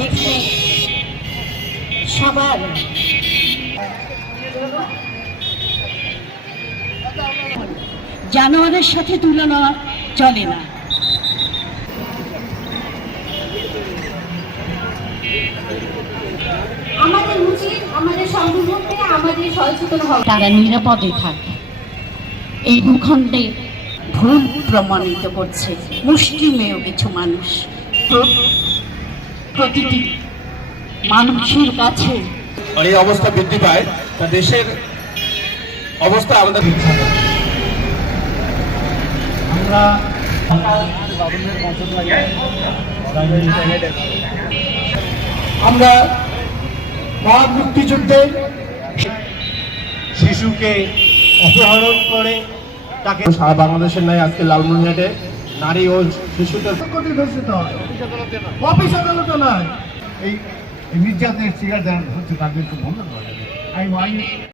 যেখানে সবার জানোয়ারের সাথে তুলনা চলে না। আমাদের উচিত আমাদের সর্বমধ্যে আমাদের সচেতন হওয়া। তারা নিরাপদে থাকে। এই ভূখণ্ডে ভুল প্রমাণিত করছে মুষ্টিমেয় কিছু মানুষ। প্রতিটি মানুষের কাছে আর এই অবস্থা বৃদ্ধি পায় তা দেশের অবস্থা আমাদের আমরা আমরা মহান মুক্তিযুদ্ধে শিশুকে অপহরণ করে তাকে সারা বাংলাদেশের নাই আজকে লালমনিরহাটে নারী ও শিশুদের ধর্ষিত হয় অফিস আদালত নয় এই নির্যাতনের শিকার যারা হচ্ছে তাদেরকে বন্ধ করা যাবে। আমি